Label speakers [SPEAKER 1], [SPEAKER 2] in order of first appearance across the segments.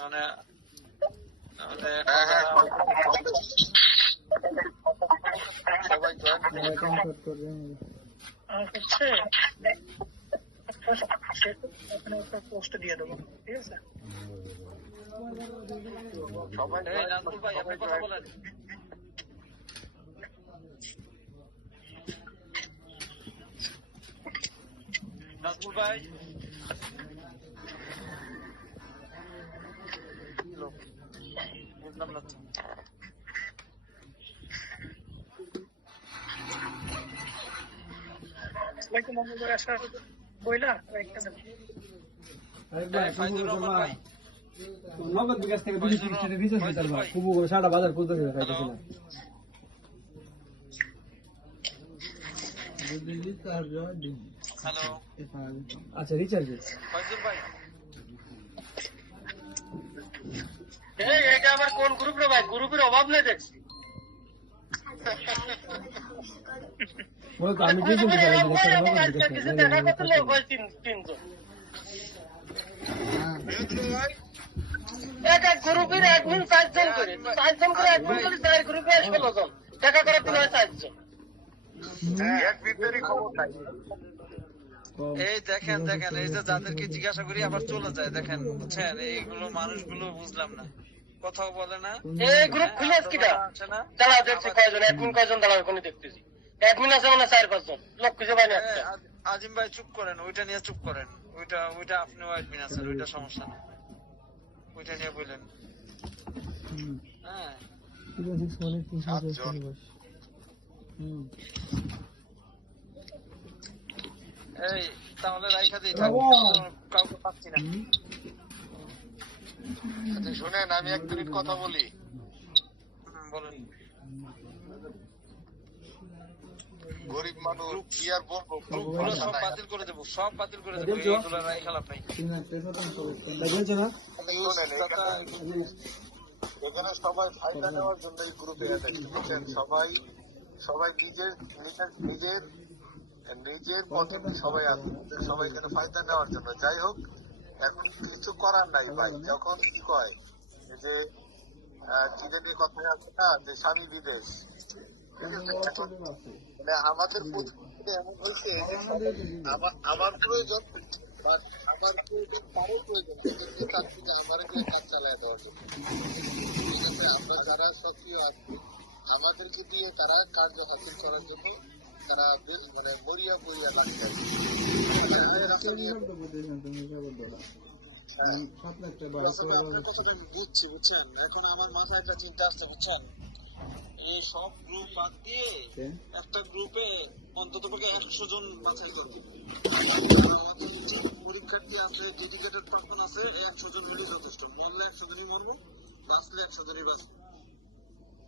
[SPEAKER 1] মানে
[SPEAKER 2] পোস্ট দিয়ে দেবো ঠিক আছে
[SPEAKER 3] সবাই
[SPEAKER 1] কথা বলেন নাজমুল ভাই। বুঝলাম না তো।
[SPEAKER 2] আসসালামাইকুম মঙ্গলবার আসার বইলা একটা দেবো
[SPEAKER 1] এই ফাইজুর রহমান ভাই।
[SPEAKER 4] নগদ বিকাশ থেকে দুশো তিরিশ টাকা রিচার্জ দিতে পারবা খুব সারা বাজার খুলতেছে খাইতেছিলাম
[SPEAKER 1] হ্যালো।
[SPEAKER 4] আচ্ছা রিচার্জ
[SPEAKER 1] ভাই
[SPEAKER 2] আবার কোন গ্রুপ রে ভাই? গ্রুপের অভাব নেই দেখছি। এক এক গ্রুপের অ্যাডমিন চারজন করে। চারজন করে অ্যাডমিন করে চার গ্রুপে আসবে লোকজন। দেখা করার চারজন।
[SPEAKER 1] এই দেখেন দেখেন এই যে যাদেরকে জিজ্ঞাসা করি আবার চলে যায় দেখেন বুঝছেন? এইগুলো মানুষগুলো বুঝলাম না। কথাও বলে না।
[SPEAKER 2] এই গ্রুপ খুলে
[SPEAKER 1] আছে না?
[SPEAKER 2] দাঁড়া দেখছি কয়জন অ্যাডমিন কয়জন দাঁড়া ওখানে দেখতেছি। অ্যাডমিন আছে মানে চার পাঁচজন। লোক খুঁজে পাই না
[SPEAKER 1] আজিম ভাই চুপ করেন ওইটা নিয়ে চুপ করেন। ওইটা ওইটা আপনিও অ্যাডমিন আছেন ওইটা সমস্যা না ওইটা নিয়ে বললেন হ্যাঁ। এই তাহলে রাইখা দিই কাউকে পাচ্ছি না।
[SPEAKER 3] শুনেন আমি এক মিনিট কথা বলি।
[SPEAKER 1] বলেন।
[SPEAKER 3] গরিব মানুষ কি আর বলব?
[SPEAKER 1] সব বাতিল করে দেবো সব বাতিল করে দেবো নাই।
[SPEAKER 3] এখানে- সবাই ফায়দা নেওয়ার জন্য এই গ্রুপে বুঝছেন সবাই সবাই নিজের নিজের নিজের নিজের পদ্ধতি সবাই আছে। সবাই এখানে ফায়দা নেওয়ার জন্য। যাই হোক এখন কিছু করার নাই ভাই যখন কি কয়? যে কি জানি কথায় আছে না যে স্বামী বিদেশ মানে আমাদের এমন হয়েছে আমার প্রয়োজন আমার প্রয়োজন তারও প্রয়োজন তার থেকে আমার গিয়ে কাজ চালায় দেওয়া আমরা যারা সক্রিয় আছি আমাদেরকে দিয়ে তারা কার্য হাসিল করার জন্য তারা বেশ মানে মরিয়া মরিয়া লাগছে হ্যাঁ। বুঝছেন? এখন আমার মাথায় একটা চিন্তা আসছে বুঝছেন?
[SPEAKER 1] এই সব গ্রুপ বাদ দিয়ে একটা গ্রুপে অন্তত পক্ষে একশো জন বাছাই করবে। আমাদের যে পরীক্ষার্থী আছে ডেডিকেটেড পার্সন আছে একশো জন হলেই যথেষ্ট। বললে একশো জনই মরবো বাঁচলে একশো জনই বাঁচবো।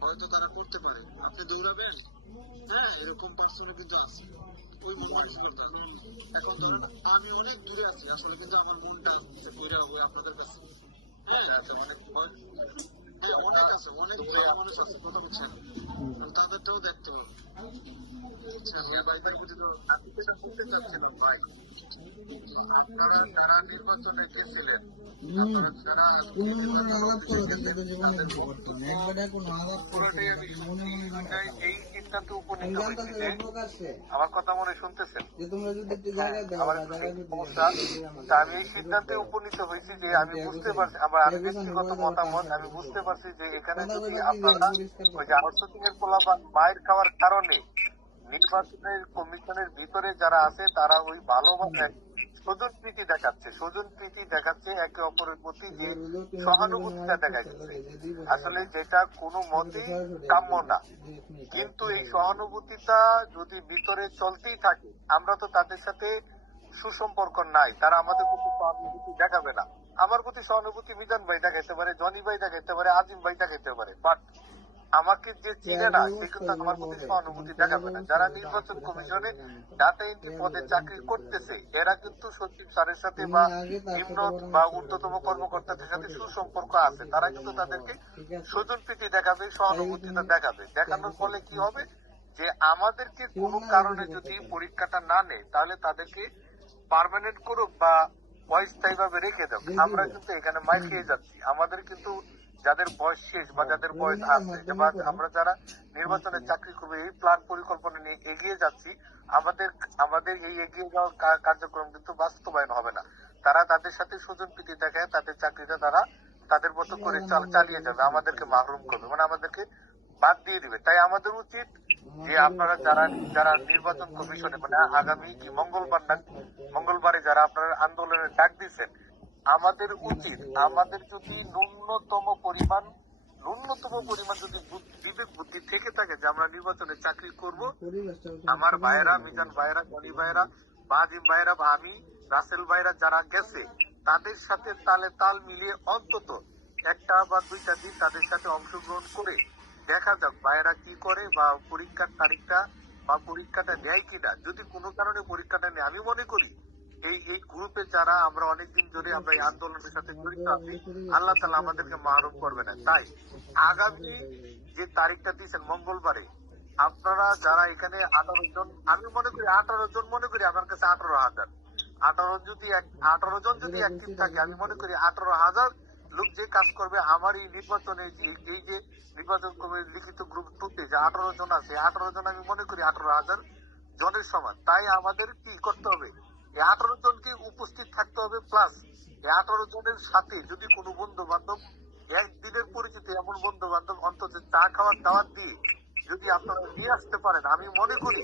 [SPEAKER 1] হয়তো তারা করতে পারে। আপনি দৌড়াবেন? হ্যাঁ এরকম পার্সনও কিন্তু আছে। ওই মন এখন ধরেন, আমি অনেক দূরে আছি, আসলে কিন্তু আমার মনটা ঘুরে হবে আপনাদের কাছে। হ্যাঁ অনেক হ্যাঁ অনেক আছে অনেক ভালো মানুষ আছে কথা বলছেন তাদেরটাও দেখতে হবে
[SPEAKER 3] হ্যাঁ আপনারা যারা নির্বাচনে গেছিলেন আমার কথা মনে শুনতেছেন তা আমি এই সিদ্ধান্তে উপনীত হয়েছি যে আমি বুঝতে পারছি আমার আমি ব্যক্তিগত মতামত আমি বুঝতে পারছি যে এখানে যদি আপনারা ওই যে আউটসোর্সিং এর পোলাপান মায়ের খাওয়ার কারণে নির্বাচনের কমিশনের ভিতরে যারা আছে তারা ওই স্বজন প্রীতি দেখাচ্ছে স্বজন প্রীতি দেখাচ্ছে একে অপরের প্রতি যে সহানুভূতিটা দেখাচ্ছে। আসলে যেটা কোনো মতেই কাম্য না। কিন্তু এই সহানুভূতিটা যদি ভিতরে চলতেই থাকে আমরা তো তাদের সাথে সুসম্পর্ক নাই তারা আমাদের সহানুভূতি দেখাবে না। আমার প্রতি সহানুভূতি মিজান ভাই দেখাইতে পারে জনি ভাই দেখাইতে পারে আজিম ভাই দেখাইতে পারে। বাট আমাকে যে চিনে না সে কিন্তু আমার প্রতি সহানুভূতি দেখাবে না। যারা নির্বাচন কমিশনে ডাটা এন্ট্রি পদে চাকরি করতেছে এরা কিন্তু সচিব স্যারের সাথে বা নিম্ন বা ঊর্ধ্বতম কর্মকর্তাদের সাথে সুসম্পর্ক আছে তারা কিন্তু তাদেরকে স্বজন প্রীতি দেখাবে সহানুভূতিটা দেখাবে। দেখানোর ফলে কি হবে? যে আমাদেরকে কোনো কারণে যদি পরীক্ষাটা না নেয় তাহলে তাদেরকে পার্মানেন্ট করুক বা অস্থায়ী ভাবে রেখে দেব আমরা কিন্তু এখানে মাইর খেয়ে যাচ্ছি। আমাদের কিন্তু যাদের বয়স শেষ বা যাদের বয়স আছে বা আমরা যারা নির্বাচনে চাকরি করবে এই প্ল্যান পরিকল্পনা নিয়ে এগিয়ে যাচ্ছি আমাদের আমাদের এই এগিয়ে যাওয়ার কার্যক্রম কিন্তু বাস্তবায়ন হবে না। তারা তাদের সাথে সুজন প্রীতি দেখায় তাদের চাকরিটা তারা তাদের মতো করে চালিয়ে যাবে আমাদেরকে মাহরুম করবে। মানে আমাদেরকে বাদ দিয়ে দিবে। তাই আমাদের উচিত যে আপনারা যারা যারা নির্বাচন কমিশনে মানে আগামী কি মঙ্গলবার না, মঙ্গলবারে যারা আপনারা আন্দোলনের ডাক দিচ্ছেন আমাদের উচিত, আমাদের যদি ন্যূনতম পরিমাণ ন্যূনতম পরিমাণ যদি বিবেক বুদ্ধি থেকে থাকে যে আমরা নির্বাচনে চাকরি করব, আমার ভাইয়েরা, মিজান ভাইয়েরা, গনি ভাইয়েরা, বাজিম ভাইয়েরা বা আমি, রাসেল ভাইয়েরা যারা গেছে, তাদের সাথে তালে তাল মিলিয়ে অন্তত একটা বা দুইটা দিন তাদের সাথে অংশগ্রহণ করে দেখা যাক ভাইয়েরা কি করে বা পরীক্ষার তারিখটা বা পরীক্ষাটা নেয় কিনা। যদি কোনো কারণে পরীক্ষাটা নেয়, আমি মনে করি এই এই গ্রুপে যারা আমরা অনেকদিন ধরে আমরা এই আন্দোলনের সাথে জড়িত আছি, আল্লাহ তালা আমাদেরকে মাহরুম করবে না। তাই আগামী যে তারিখটা দিয়েছেন মঙ্গলবারে, আপনারা যারা এখানে আঠারো জন, আমি মনে করি আঠারো জন, মনে করি আমার কাছে আঠারো হাজার। আঠারো যদি আঠারো জন যদি অ্যাক্টিভ থাকে, আমি মনে করি আঠারো হাজার লোক যে কাজ করবে, আমার এই নির্বাচনে এই যে নির্বাচন কমিটির লিখিত গ্রুপ টুতে যে আঠারো জন আছে আঠারো জন আমি মনে করি আঠারো হাজার জনের সমান। তাই আমাদের কি করতে হবে? এই আঠারো জনকে উপস্থিত থাকতে হবে প্লাস এই আঠারো জনের সাথে যদি কোনো বন্ধু বান্ধব একদিনের পরিচিত এমন বন্ধু বান্ধব অন্তত চা খাওয়ার দাওয়াত দিয়ে যদি আপনারা নিয়ে আসতে পারেন, আমি মনে করি